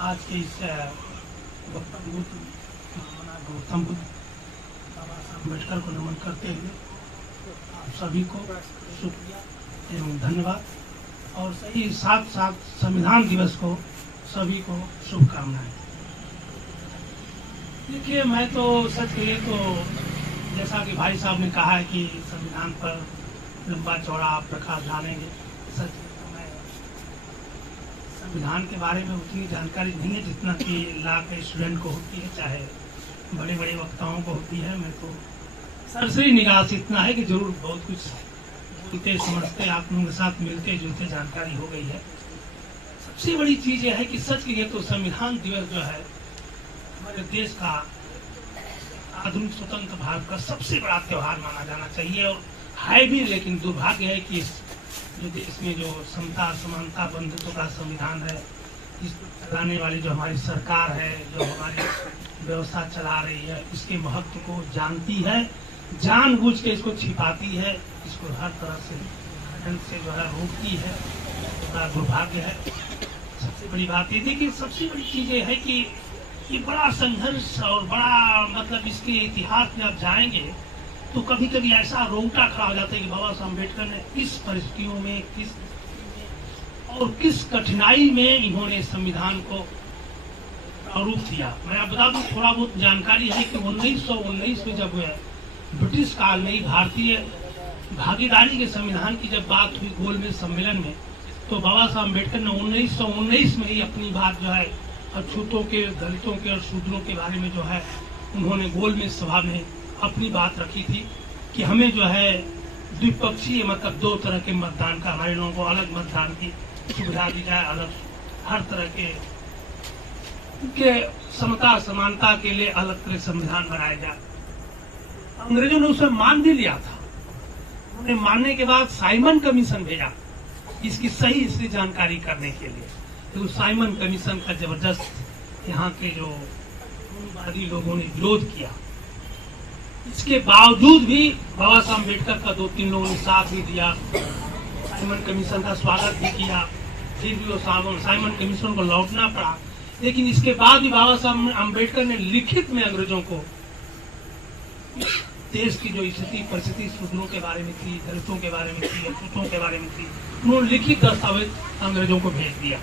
आज के इस गौतम बुद्ध बाबा साहब अम्बेडकर को नमन करते हुए आप सभी को शुक्रिया एवं धन्यवाद और सही साथ साथ संविधान दिवस को सभी को शुभकामनाएं। देखिए, मैं तो सच कहिए तो जैसा कि भाई साहब ने कहा है कि संविधान पर लंबा चौड़ा आप प्रकाश डालेंगे, सच तो मैं संविधान के बारे में उतनी जानकारी नहीं है जितना कि लॉ के स्टूडेंट को होती है, चाहे बड़े बड़े वक्ताओं को होती है। मैं तो सरसरी निगाह से इतना है कि जरूर बहुत कुछ बोलते समझते आप लोगों के साथ मिलते जुलते जानकारी हो गई है। सबसे बड़ी चीज यह है कि सच कहिए तो संविधान दिवस जो है हमारे देश का आधुनिक स्वतंत्र भारत का सबसे बड़ा त्योहार माना जाना चाहिए और है भी। लेकिन दुर्भाग्य है कि जो देश में जो समता समानता बंधुत्व का संविधान है, इसको चलाने वाली जो हमारी सरकार है, जो हमारी व्यवस्था चला रही है, इसके महत्व को जानती है, जानबूझ के इसको छिपाती है, इसको हर तरह से जो है रोकती है। बड़ा दुर्भाग्य है। सबसे बड़ी बात ये थी कि सबसे बड़ी चीज ये है कि ये बड़ा संघर्ष और बड़ा मतलब इसके इतिहास में आप जाएंगे तो कभी कभी ऐसा रोंगटा खड़ा हो जाता है कि बाबा साहब अम्बेडकर ने किस परिस्थितियों में और किस कठिनाई में इन्होंने संविधान को प्रारूप दिया। मैं आप बता दूं, थोड़ा बहुत जानकारी है कि 1919 में जब ब्रिटिश काल में ही भारतीय भागीदारी के संविधान की जब बात हुई गोलमेज सम्मेलन में, तो बाबा साहब अम्बेडकर ने 1919 में ही अपनी बात जो है अछूतों के, दलितों के और शूद्रों के बारे में जो है उन्होंने गोलमेज सभा में अपनी बात रखी थी कि हमें जो है द्विपक्षीय मतलब दो तरह के मतदान का, हमारे लोगों को अलग मतदान की सुविधा दी जाए, अलग हर तरह के समता समानता के लिए अलग तरह संविधान बनाया जाए। अंग्रेजों ने उसे मान भी लिया था। उन्हें मानने के बाद साइमन कमीशन भेजा इसकी सही इसकी जानकारी करने के लिए। तो साइमन कमीशन का जबरदस्त यहाँ के जो मूलवादी लोगों ने विरोध किया। इसके बावजूद भी बाबा साहब अम्बेडकर का 2-3 लोगों ने साथ भी दिया, साइमन कमीशन का स्वागत भी किया। फिर भी वो साइमन कमीशन को लौटना पड़ा। लेकिन इसके बाद भी बाबा साहब अम्बेडकर ने लिखित में अंग्रेजों को देश की जो स्थिति परिस्थिति शूद्रों के बारे में थी, दलितों के बारे में थी, अछूतों के बारे में थी, उन्होंने लिखित दस्तावेज अंग्रेजों को भेज दिया।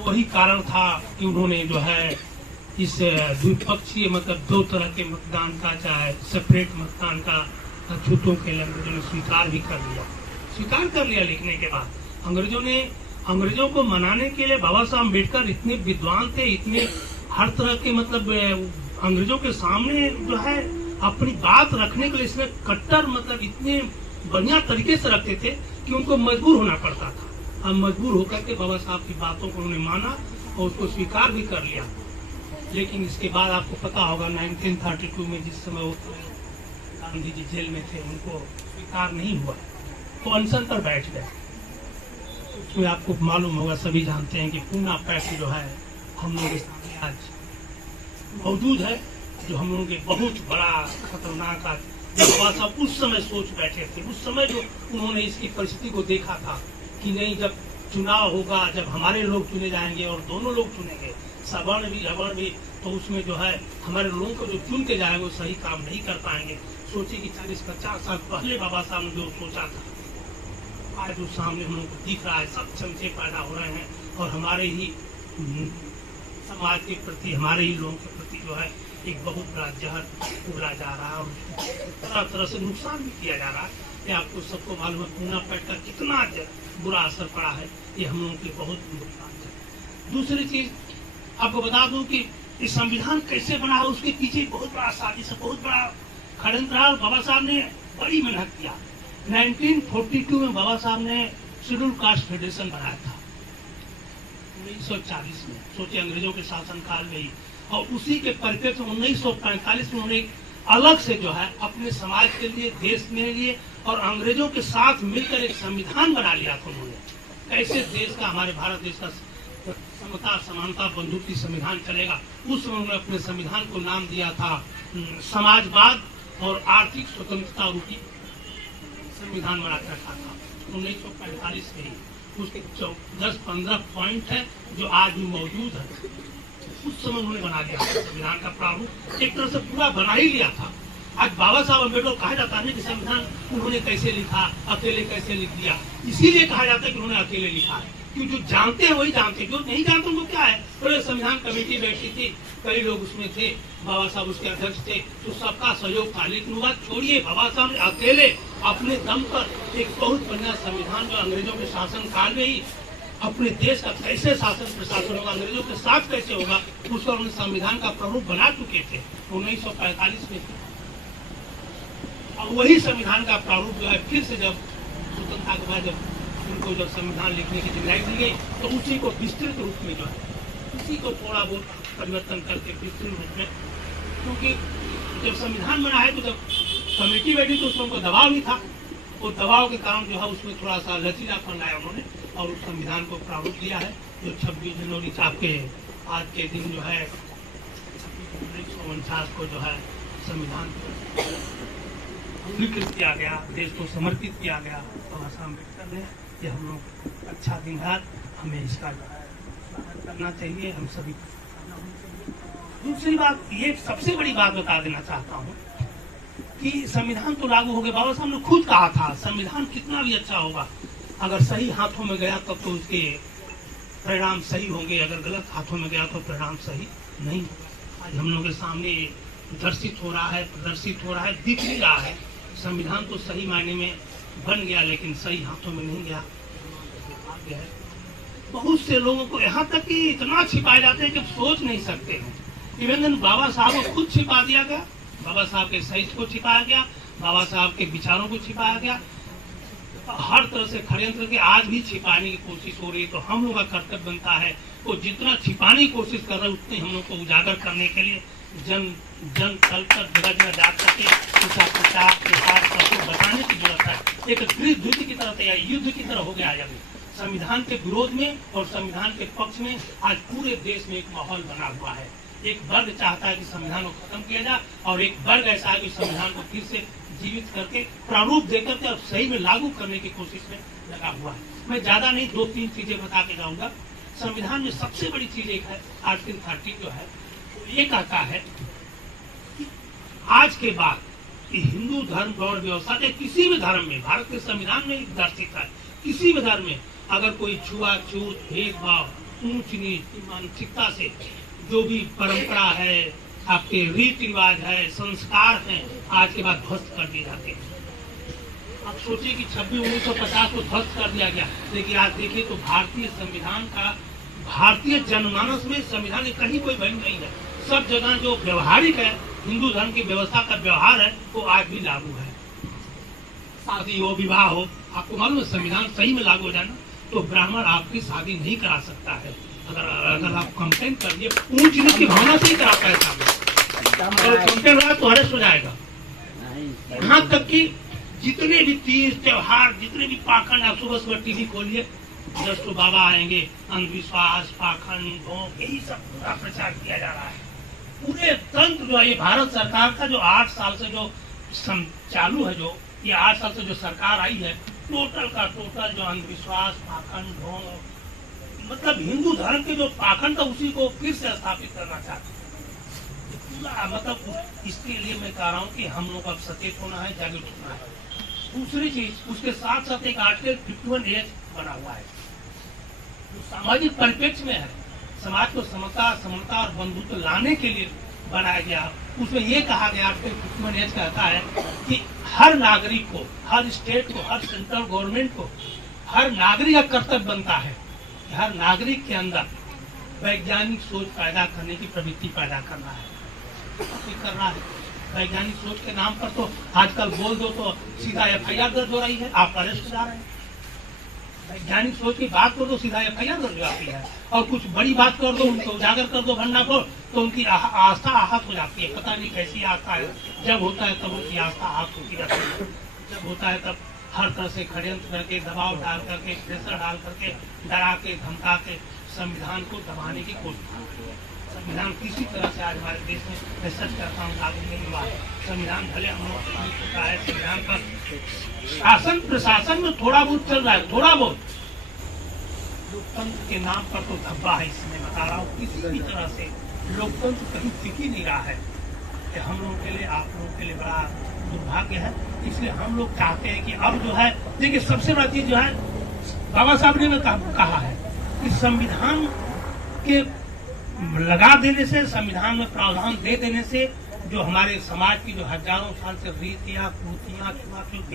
वही कारण था कि उन्होंने जो है इस द्विपक्षीय मतलब दो तरह के मतदान का, चाहे सेपरेट मतदान का अछूतों के लिए अंग्रेजों ने स्वीकार भी कर लिया। लिखने के बाद अंग्रेजों को मनाने के लिए बाबा साहब अम्बेडकर इतने विद्वान थे, इतने हर तरह के मतलब अंग्रेजों के सामने जो है अपनी बात रखने के लिए इसमें कट्टर मतलब इतने बढ़िया तरीके से रखते थे कि उनको मजबूर होना पड़ता था। अब मजबूर होकर के बाबा साहब की बातों को उन्होंने माना और उसको स्वीकार भी कर लिया। लेकिन इसके बाद आपको पता होगा 1932 में जिस समय वो गांधी जी जेल में थे, उनको स्वीकार नहीं हुआ तो अनशन पर बैठ गए। उसमें आपको मालूम होगा, सभी जानते हैं कि पूना पैक्ट जो है हम लोगों के सामने आज मौजूद है, जो हम लोगों के बहुत बड़ा खतरनाक बाबा साहब उस समय सोच बैठे थे। उस समय जो उन्होंने इसकी परिस्थिति को देखा था कि नहीं, जब चुनाव होगा, जब हमारे लोग चुने जाएंगे और दोनों लोग चुनेंगे, सवर्ण भी अवर्ण भी, तो उसमें जो है हमारे लोगों को जो चुन के जाएंगे वो सही काम नहीं कर पाएंगे। सोचिए कि 40-50 साल पहले बाबा साहब ने जो सोचा था, आज जो सामने हम लोग को दिख रहा है, सब चमचे पैदा हो रहे हैं और हमारे ही समाज के प्रति, हमारे ही लोगों के प्रति जो है एक बहुत बड़ा जहर उगला जा रहा है और तरह तरह से नुकसान भी किया जा रहा है। ये आपको सबको मालूम है पूना पैक्ट का कितना बुरा असर पड़ा है, ये हम लोगों के बहुत नुकसान है। दूसरी चीज आपको बता दूं कि इस संविधान कैसे बना है, उसके पीछे बहुत बड़ा साजिश है, बहुत बड़ा षड्यंत्र है। बाबा साहब ने बड़ी मेहनत किया। 1942 में बाबा साहब ने शेड्यूल कास्ट फेडरेशन बनाया था 1940 में, सोचिए अंग्रेजों के शासनकाल में ही। और उसी के परिप्रेक्ष्य में 1945 में उन्होंने अलग से जो है अपने समाज के लिए, देश के लिए और अंग्रेजों के साथ मिलकर एक संविधान बना लिया था उन्होंने। कैसे देश का, हमारे भारत देश का समता समानता बंधुत्व संविधान चलेगा। उस समय उन्होंने अपने संविधान को नाम दिया था समाजवाद और आर्थिक स्वतंत्रता रूपी संविधान बना कर रखा था 1945 में ही। उसके 10-15 पॉइंट है जो आज भी मौजूद है। उस समय उन्होंने बना दिया संविधान का प्रारूप, एक तरह से पूरा बना ही लिया था। आज बाबा साहब अम्बेडकर कहा जाता है कि संविधान उन्होंने कैसे लिखा, अकेले कैसे लिख दिया। इसीलिए कहा जाता है कि उन्होंने अकेले लिखा है, क्योंकि जो जानते हैं वही जानते हैं, जो नहीं जानते उनको क्या है। तो संविधान कमेटी बैठी थी, कई लोग उसमें थे, बाबा साहब उसके अध्यक्ष थे, तो सबका सहयोग था। लेकिन वो बात छोड़िए, बाबा साहब ने अकेले अपने दम पर एक बहुत बढ़िया संविधान जो अंग्रेजों के शासन काल में ही अपने देश का कैसे शासन प्रशासन होगा, अंग्रेजों के साथ कैसे होगा, उसका उन्होंने संविधान का प्रारूप बना चुके थे 1945 में। और वही संविधान का प्रारूप जो है फिर से जब स्वतंत्रता के बाद जब उनको जब संविधान लिखने की जिम्मेदारी दी गई, तो उसी को विस्तृत रूप में जो है उसी को थोड़ा बहुत परिवर्तन करके विस्तृत रूप में, क्योंकि जब संविधान बना है तो जब कमेटी बैठी तो उसमें उनको दबाव भी था। वो दबाव के कारण जो है उसमें थोड़ा सा लचीलापन लाया उन्होंने और उस संविधान को प्रारूप दिया है, जो 26 जनवरी आपके आज के दिन जो है 1949 को जो है संविधान स्वीकृत किया गया, देश को समर्पित किया गया। बाबा साहब अम्बेडकर ने, ये हम लोग अच्छा दिन है, हमें इसका जो है स्वागत करना चाहिए, हम सभी। दूसरी बात, ये सबसे बड़ी बात बता देना चाहता हूँ कि संविधान तो लागू हो गया। बाबा साहब ने खुद कहा था संविधान कितना भी अच्छा होगा, अगर सही हाथों में गया तब तो उसके परिणाम सही होंगे, अगर गलत हाथों में गया तो परिणाम सही नहीं। आज हम लोग के सामने दर्शित हो रहा है, प्रदर्शित हो रहा है, दिख भी रहा है। संविधान तो सही मायने में बन गया, लेकिन सही हाथों में नहीं गया। बहुत से लोगों को यहाँ तक कि इतना छिपाए जाते हैं कि सोच नहीं सकते हैं। इवन बाबा साहब को खुद छिपा दिया गया, बाबा साहब के साहित्य को छिपाया गया, बाबा साहब के विचारों को छिपाया गया, हर तरह से षड्यंत्र के आज भी छिपाने की कोशिश हो रही है। तो हम लोग का कर्तव्य बनता है, वो जितना छिपाने की कोशिश कर रहे हैं उतने हम लोग को उजागर करने के लिए जन तल पर जगह जगह जा सके, उसका प्रचार प्रसार सबको बताने की जरूरत है। एक गृह युद्ध की तरह तैयारी, युद्ध की तरह हो गया है। संविधान के विरोध में और संविधान के पक्ष में आज पूरे देश में एक माहौल बना हुआ है। एक वर्ग चाहता है कि संविधान को खत्म किया जाए और एक वर्ग ऐसा है कि संविधान को फिर से जीवित करके प्रारूप देकर के और सही में लागू करने की कोशिश में लगा हुआ है। मैं ज्यादा नहीं 2-3 चीजें बता के जाऊंगा। संविधान में सबसे बड़ी चीज एक है, आर्टिकल 30 जो है ये कहता है कि आज के बाद कि हिंदू धर्म गौड़ व्यवस्था के किसी भी धर्म में, भारत के संविधान में दर्शित है, किसी भी धर्म में अगर कोई छुआछूत, भेदभाव, ऊंच नीच मानसिकता से जो भी परंपरा है, आपके रीति रिवाज है, संस्कार हैं, आज के बाद ध्वस्त कर दिए जाते हैं। आप सोचिए कि 26/1950 को ध्वस्त कर दिया गया, लेकिन आज देखिए तो भारतीय संविधान का, भारतीय जनमानस में संविधान की कहीं कोई वैल्यू नहीं है। सब जगह जो व्यवहारिक है, हिंदू धर्म की व्यवस्था का व्यवहार है, वो आज भी लागू है। शादी हो, विवाह हो, आपको मालूम है संविधान सही में लागू हो जाना तो ब्राह्मण आपकी शादी नहीं करा सकता है। अगर आप कंप्लेन करिए, ऊंच नीच की भावना से ही कराता है शादी, अगर कंप्लेन रहा तो अरेस्ट हो जाएगा। यहाँ तक कि जितने भी तीज त्योहार, जितने भी पाखंड, आप सुबह सुबह टीवी खोलिए, जस्ट बाबा आएंगे, अंधविश्वास, पाखंड, ढोंग, यही सब पूरा प्रचार किया जा रहा है। पूरे तंत्र जो है ये भारत सरकार का जो 8 साल से जो चालू है, जो ये 8 साल से जो सरकार आई है, टोटल का टोटल जो अंधविश्वास, पाखंड, ढोंग, मतलब हिंदू धर्म के जो पाखंड था उसी को फिर से स्थापित करना चाहते हैं। पूरा मतलब इसके लिए मैं कह रहा हूँ कि हम लोग अब सचेत होना है, जागरूक होना है। दूसरी चीज, उसके साथ साथ एक आर्टिकल 51A बना हुआ है जो सामाजिक परिप्रेक्ष्य में है, समाज को समता, समता और बंधुत्व लाने के लिए बनाया गया। उसमें ये कहा गया, आर्टिकल 51A कहता है कि हर नागरिक को, हर स्टेट को, हर सेंट्रल गवर्नमेंट को, हर नागरिक का कर्तव्य बनता है कि हर नागरिक के अंदर वैज्ञानिक सोच पैदा करने की प्रवृत्ति पैदा करना है, कर रहा है। वैज्ञानिक सोच के नाम पर तो आजकल बोल दो तो सीधा FIR दर्ज हो रही है, आप अरेस्ट जा रहे हैं। वैज्ञानिक सोच की बात कर दो, सीधा FIR दर्ज हो जाती है, और कुछ बड़ी बात कर दो, उनको उजागर कर दो भंडा को, तो उनकी आस्था आहत हो जाती है। पता नहीं कैसी आस्था है, जब होता है तब उनकी आस्था आहत होती जाती है। जब होता है तब हर तरह से षड्यंत्र करके, दबाव डाल करके, प्रेशर डाल करके, डरा के, धमका के संविधान को दबाने की कोशिश। संविधान किसी तरह से आज हमारे देश में, मैं सच करता हूँ, लागू नहीं हुआ। संविधान भले हम लोग चुका है, संविधान पर शासन प्रशासन में थोड़ा बहुत चल रहा है, थोड़ा बहुत, लोकतंत्र के नाम पर तो धब्बा है, इसमें बता रहा हूँ। किसी भी तरह से लोकतंत्र कहीं टिक ही नहीं रहा है। कि हम लोगों के लिए, आप लोगों के लिए बड़ा दुर्भाग्य है। इसलिए हम लोग चाहते हैं कि अब जो है, देखिए सबसे बड़ा चीज जो है बाबा साहब ने कहा है कि संविधान के लगा देने से, संविधान में प्रावधान दे देने से जो हमारे समाज की जो हजारों साल से रीतियां, कुरीतियां, छुआछूत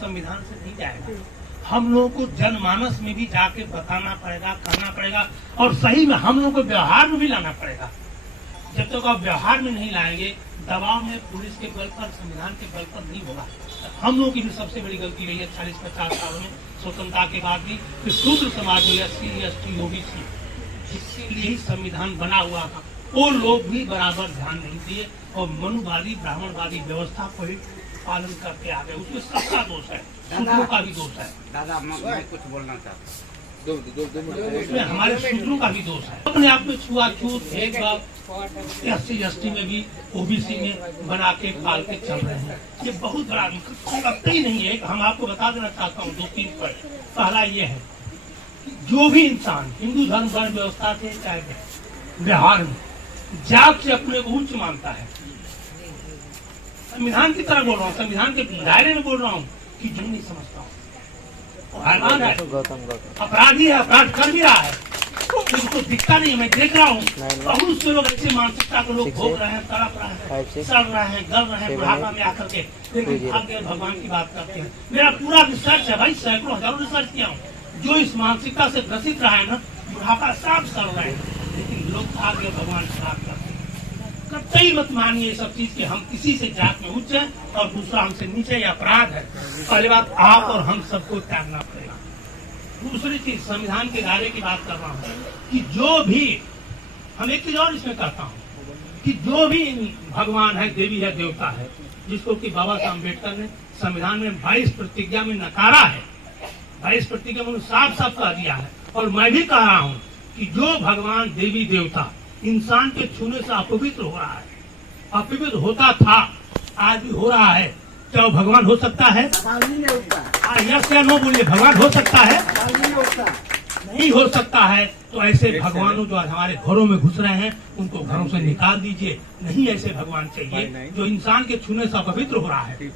संविधान से नहीं जाएगा। हम लोगों को जनमानस में भी जाके बताना पड़ेगा, करना पड़ेगा, और सही में हम लोगों को व्यवहार में भी लाना पड़ेगा। जब तक आप व्यवहार में नहीं लाएंगे, दबाव में पुलिस के बल पर, संविधान के बल पर नहीं होगा। हम लोगों की भी सबसे बड़ी गलती रही है 40-50 सालों में, स्वतंत्रता के बाद भी, कि शूद्र समाज में SC, ST, OBC, इसीलिए ही संविधान बना हुआ था, वो लोग भी बराबर ध्यान नहीं दिए और मनुवादी, ब्राह्मणवादी व्यवस्था को ही पालन करते आ गए। उसमें सबका दोष है, शूद्रों का भी दोष है। दादा मैं कुछ बोलना चाहता हूँ। उसमें हमारे शूद्रों का भी दोष है। अपने आप में छुआछूत, भेदभाव SC, ST में भी, OBC में बना के पाल के चल रहे हैं। ये बहुत बड़ा लगता ही नहीं है। हम आपको बता देना चाहता हूँ 2-3 पॉइंट। पहला ये है कि जो भी इंसान हिंदू धर्म वर्ण व्यवस्था से, चाहे व्यवहार में, जात से अपने को उच्च मानता है, संविधान की तरह बोल रहा हूँ, संविधान के दायरे में बोल रहा हूँ, कि जो नहीं समझता हूँ हैरान है, अपराधी है, अपराध कर भी रहा है, उसको दिखता नहीं है। मैं देख रहा हूँ बहुत से लोग ऐसे मानसिकता को लोग भोग रहे हैं, तड़प रहे हैं, सड़ रहे हैं, गल रहे हैं बुढ़ापा में आकर के, लेकिन भाग्य भगवान की बात करते हैं। मेरा पूरा रिसर्च है भाई, सैकड़ों हजारों रिसर्च किया हूँ। जो इस मानसिकता से ग्रसित रहा है ना, बुढ़ापा सब सड़ रहे हैं, लेकिन लोग भाग्य भगवान की बात करते हैं। कतई मत मानिए ये सब चीज कि हम किसी से जात में उच्च है और दूसरा हमसे नीचे, या अपराध है। पहली बात, आप और हम सबको त्यागना पड़ेगा। दूसरी चीज, संविधान के दायरे की बात कर रहा हूँ कि जो भी, हम एक चीज और इसमें कहता हूँ कि जो भी भगवान है, देवी है, देवता है, जिसको कि बाबा साहब अम्बेडकर ने संविधान में 22 प्रतिज्ञा में नकारा है, 22 प्रतिज्ञा में साफ साफ कह दिया है। और मैं भी कह रहा हूँ कि जो भगवान, देवी, देवता इंसान के छूने से अपवित्र हो रहा है, अपवित्र होता था, आज भी हो रहा है, क्या वो भगवान हो सकता है? यस या नो बोलिए, भगवान हो सकता है? नहीं हो सकता है। तो ऐसे भगवानों जो आज हमारे घरों में घुस रहे हैं, उनको घरों से निकाल दीजिए। नहीं ऐसे भगवान चाहिए जो इंसान के छूने से अपवित्र हो रहा है।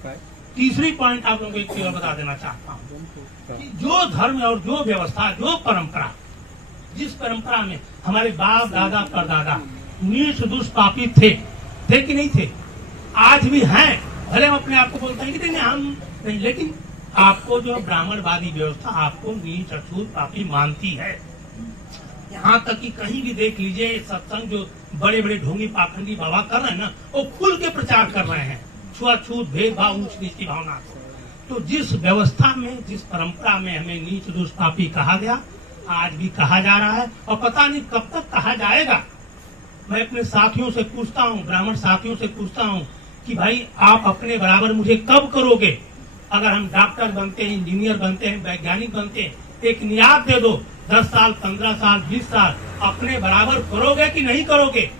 तीसरी पॉइंट आप लोगों को एक चीज बता देना चाहता हूँ कि जो धर्म और जो व्यवस्था, जो परंपरा, जिस परंपरा में हमारे बाप दादा परदादा नीच दुष्पापी थे कि नहीं थे, आज भी हैं। भले हम अपने आप को बोलते हैं कि नहीं हम नहीं, लेकिन आपको जो ब्राह्मणवादी व्यवस्था आपको नीच अछूत पापी मानती है। यहाँ तक कि कहीं भी देख लीजिए, सत्संग जो बड़े बड़े ढोंगी पाखंडी बाबा कर रहे हैं ना, वो खुल के प्रचार कर रहे हैं छुआछूत, भेदभाव, ऊंच नीच की भावना। तो जिस व्यवस्था में, जिस परंपरा में हमें नीच दुष्पापी कहा गया, आज भी कहा जा रहा है और पता नहीं कब तक कहा जाएगा। मैं अपने साथियों से पूछता हूँ, ब्राह्मण साथियों से पूछता हूँ कि भाई आप अपने बराबर मुझे कब करोगे? अगर हम डॉक्टर बनते हैं, इंजीनियर बनते हैं, वैज्ञानिक बनते हैं, एक नियाद दे दो, 10 साल, 15 साल, 20 साल अपने बराबर करोगे कि नहीं करोगे?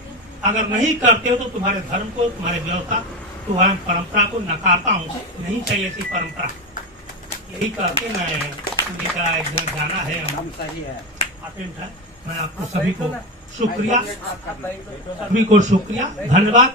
अगर नहीं करते हो तो तुम्हारे धर्म को, तुम्हारे व्यवस्था, तुम्हारे परंपरा को नकारता हूँ। नहीं चाहिए ऐसी परंपरा। यही करके मैं एक दिन जाना है, हम सही है, अटेंड है। मैं आपको सभी को शुक्रिया, सभी को शुक्रिया, धन्यवाद।